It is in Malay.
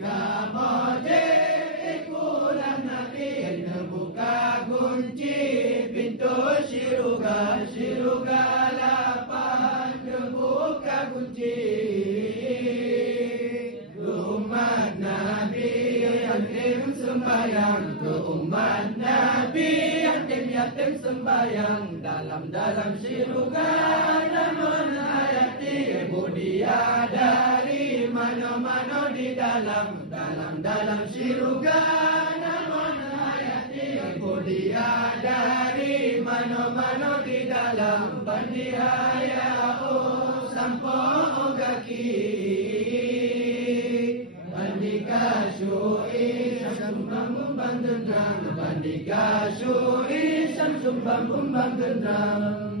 Kamoje ikulah natin buka kunci pintu syurga, syurga lapan buka kunci. Umat Nabi yatim sembayang, umat Nabi yatim sembayang, dalam syurga namun hayati budia dari mana-mana di dalam syurga namun hayati budia dari mana-mana di dalam bandihaya sampung kaki bandika syuri samsumbang gendang bandika syuri samsumbang gendang.